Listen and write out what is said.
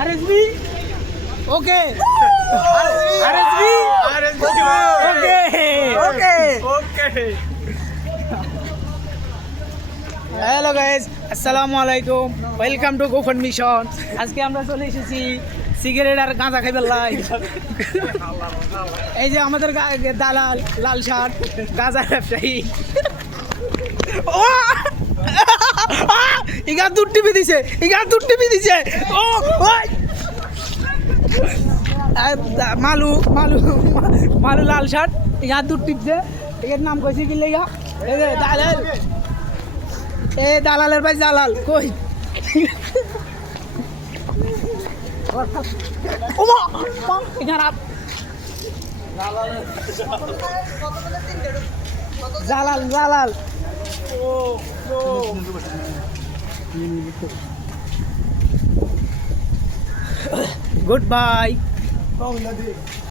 RSB ওকে RSB ওকে ওকে okay hello guys, আসসালামু আলাইকুম, welcome to গোফান mission. আজকে আমরা চলে এসেছি সিগারেট আর গাঁজা খাইবার লাই। এই যে আমাদের দালাল লাল শার্ট গাঁজার ব্যবসায়ী। ইগা দুধ টিপি দিছে, ও মালু মালু মালু লাল শার্ট ইগা দুধ টিপছে। এর নাম কইছি কি লেগা? এই যে দালাল, এ দালালের ভাই জালাল কই? ওমা এখানে জালাল জালাল গুড বাই।